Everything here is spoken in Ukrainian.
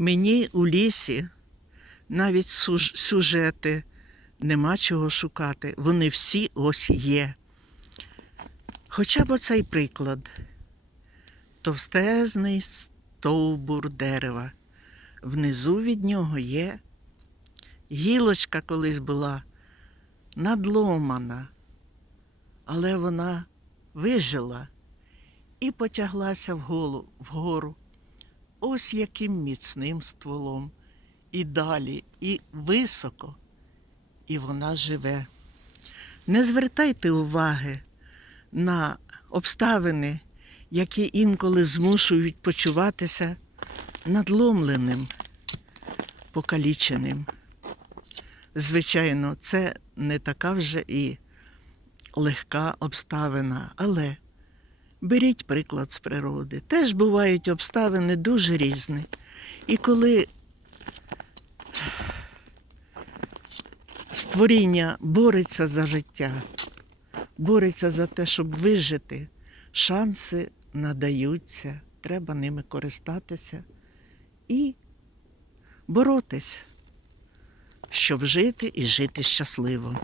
Мені у лісі навіть сюжети нема чого шукати. Вони всі ось є. Хоча б оцей приклад. Товстезний стовбур дерева. Внизу від нього є гілочка колись була надломана, але вона вижила і потяглася вгору. Ось яким міцним стволом. І далі, і високо, і вона живе. Не звертайте уваги на обставини, які інколи змушують почуватися надломленим, покаліченим. Звичайно, це не така вже і легка обставина, але беріть приклад з природи. Теж бувають обставини дуже різні. І коли створіння бореться за життя, бореться за те, щоб вижити, шанси надаються, треба ними користатися і боротись, щоб жити і жити щасливо.